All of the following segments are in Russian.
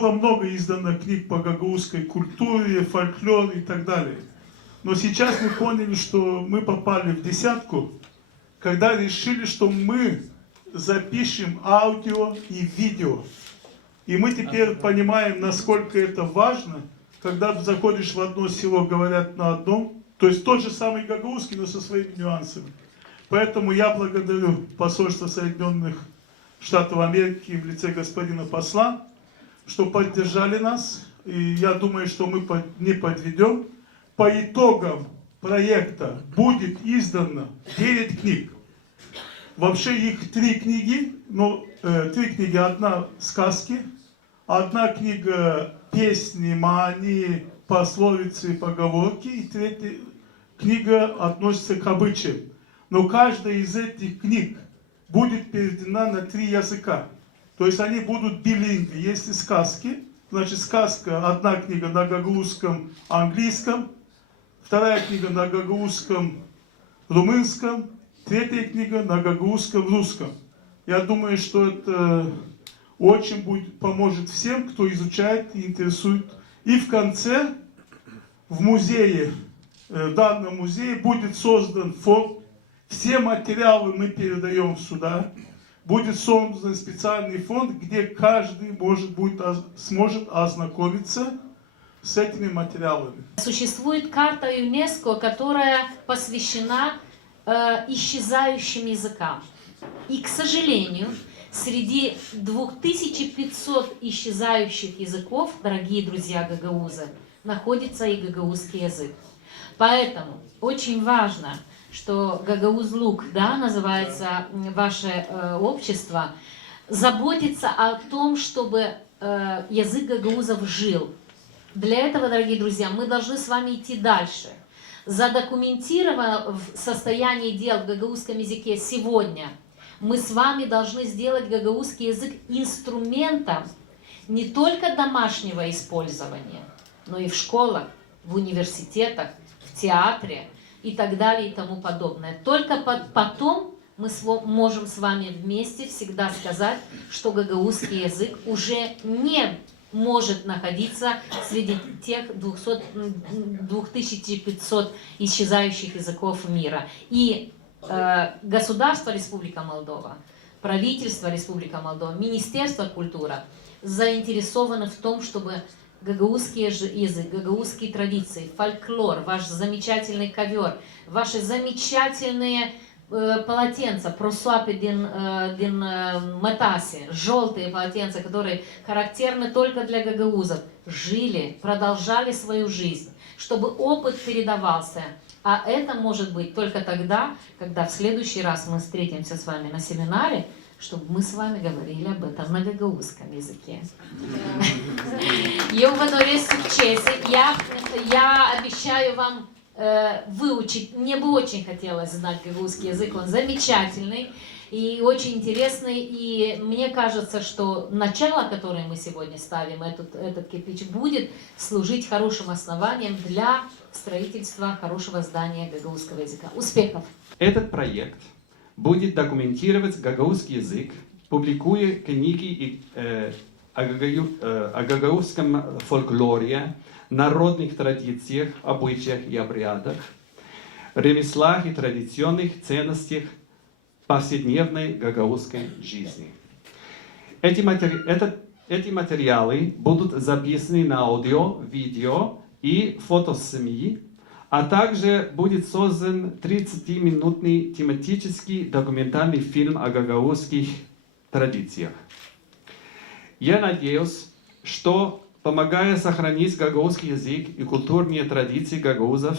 было много издано книг по гагаузской культуре, фольклору и так далее. Но сейчас мы поняли, что мы попали в десятку, когда решили, что мы запишем аудио и видео. И мы теперь понимаем, насколько это важно, когда заходишь в одно село, говорят на одном, то есть тот же самый гагаузский, но со своими нюансами. Поэтому я благодарю посольство Соединенных Штатов Америки в лице господина посла, что поддержали нас. И я думаю, что мы не подведем. По итогам проекта будет издано 9 книг. Вообще их 3 книги, но 3 книги, одна сказки, одна книга песни, мании, пословицы и поговорки, и 3 книга относится к обычаям. Но каждая из этих книг будет переведена на 3 языка. То есть они будут билингви. Если сказки, значит сказка, одна книга на гагаузском, английском, вторая книга на гагаузском, румынском, 3 книга на гагаузском, русском. Я думаю, что это очень поможет всем, кто изучает и интересует. И в конце, в музее, в данном музее будет создан фонд. Все материалы мы передаем сюда. Будет создан специальный фонд, где каждый сможет ознакомиться с этими материалами. Существует карта ЮНЕСКО, которая посвящена исчезающим языкам. И, к сожалению, среди 2500 исчезающих языков, дорогие друзья гагаузы, находится и гагаузский язык. Поэтому очень важно, что Гагаузлук, да, называется ваше общество, заботится о том, чтобы язык гагаузов жил. Для этого, дорогие друзья, мы должны с вами идти дальше. Задокументировав состояние дел в гагаузском языке сегодня, мы с вами должны сделать гагаузский язык инструментом не только домашнего использования, но и в школах, в университетах, в театре и так далее и тому подобное. Только потом мы можем с вами вместе всегда сказать, что гагаузский язык уже не может находиться среди тех 2500 исчезающих языков мира. И государство Республика Молдова, правительство Республика Молдова, Министерство культуры заинтересованы в том, чтобы гагаузский язык, гагаузские традиции, фольклор, ваш замечательный ковер, ваши замечательные полотенца, просуапи дин матаси, желтые полотенца, которые характерны только для гагаузов, жили, продолжали свою жизнь, чтобы опыт передавался. А это может быть только тогда, когда в следующий раз мы встретимся с вами на семинаре, чтобы мы с вами говорили об этом на гагаузском языке. Eu vă doresc succes. Я обещаю вам выучить. Мне бы очень хотелось знать гагаузский язык. Он замечательный и очень интересный. И мне кажется, что начало, которое мы сегодня ставим, этот кирпич, будет служить хорошим основанием для строительства хорошего здания гагаузского языка. Успехов! Этот проект будет документировать гагаузский язык, публикуя книги о гагаузском фольклоре, народных традициях, обычаях и обрядах, ремеслах и традиционных ценностях повседневной гагаузской жизни. Эти материалы будут записаны на аудио, видео и фото-СМИ, а также будет создан 30-минутный тематический документальный фильм о гагаузских традициях. Я надеюсь, что, помогая сохранить гагаузский язык и культурные традиции гагаузов,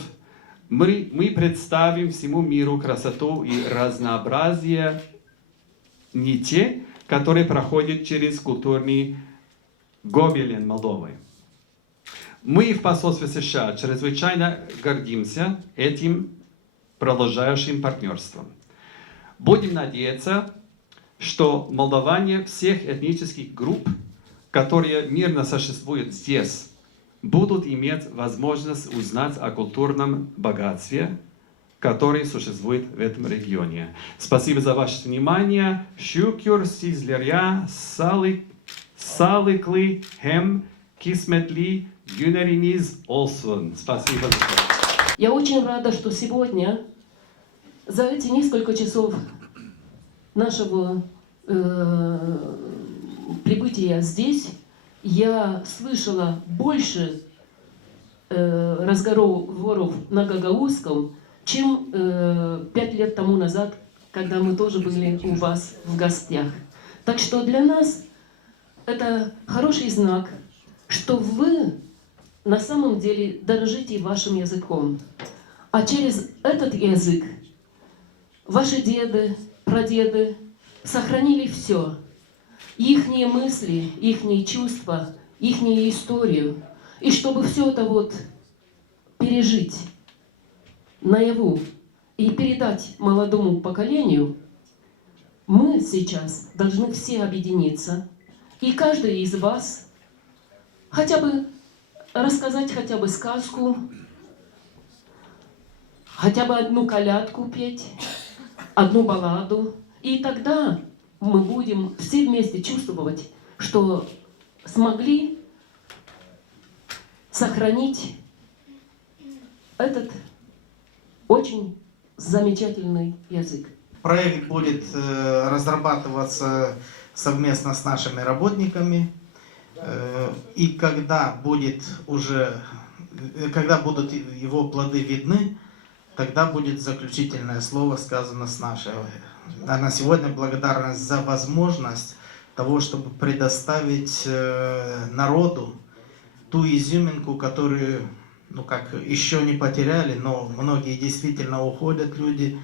мы представим всему миру красоту и разнообразие нити, которые проходят через культурный гобелен Молдовы. Мы в посольстве США чрезвычайно гордимся этим продолжающим партнерством. Будем надеяться, что молдаване всех этнических групп, которые мирно существуют здесь, будут иметь возможность узнать о культурном богатстве, которое существует в этом регионе. Спасибо за ваше внимание. Шукюр, Сизлеря, Салик, sağlıklı hem kısmetli günleriniz olsun. Спасибо за то. Я очень рада, что сегодня, за эти несколько часов нашего прибытия здесь, я слышала больше разговоров на гагаузском, чем 5 лет тому назад, когда мы тоже были у вас в гостях. Так что для нас это хороший знак, что вы на самом деле дорожите вашим языком. А через этот язык ваши деды, прадеды сохранили все. Ихние мысли, ихние чувства, ихнюю историю. И чтобы все это вот пережить наяву и передать молодому поколению, мы сейчас должны все объединиться. И каждый из вас хотя бы рассказать хотя бы сказку, хотя бы одну колядку петь, одну балладу. И тогда мы будем все вместе чувствовать, что смогли сохранить этот очень замечательный язык. Проект будет разрабатываться совместно с нашими работниками. И когда будут его плоды видны, тогда будет заключительное слово сказано с нашей. А на сегодня благодарность за возможность того, чтобы предоставить народу ту изюминку, которую, еще не потеряли, но многие действительно уходят люди.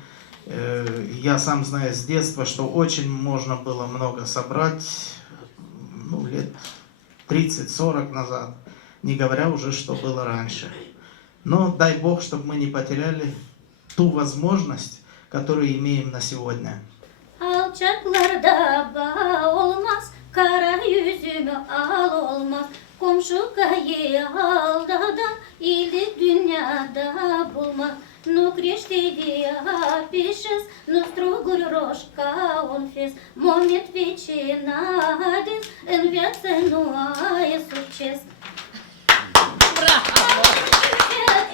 Я сам знаю с детства, что очень можно было много собрать, лет 30-40 назад, не говоря уже, что было раньше. Но дай Бог, чтобы мы не потеряли ту возможность, которую имеем на сегодня. Alçaklarda bağ olmaz, kara yüzümü al olmaz. Komşu kayı aldadan, iyili dünyada bulmaz. Ну крещение пишес, ну строгур рожка он фес. Момент вечина один, эн вяцену айсучес.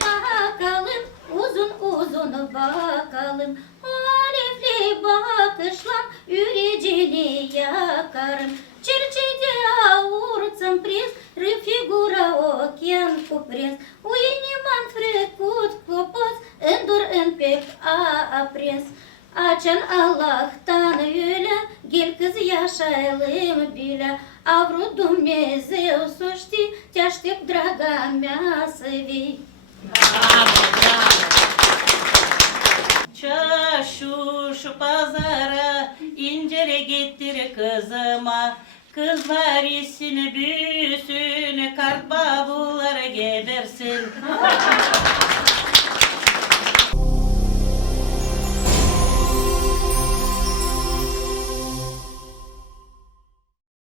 Bakalım, uzun uzun bakalım. Alevli bakışlan, yürecini yakarım. Черчите аурцам пресс, рефигура океан купрес. Уини манфред кут попас, эндур энпек апрес. Açan Allah'tan öyle, gel kız yaşayalım bile. Аврудум не зеусушти, тяжтеп драга мясови. Çarşuş pazara incele getir kızıma. Kızlar yesin büyüsün, kart babuları gebersin.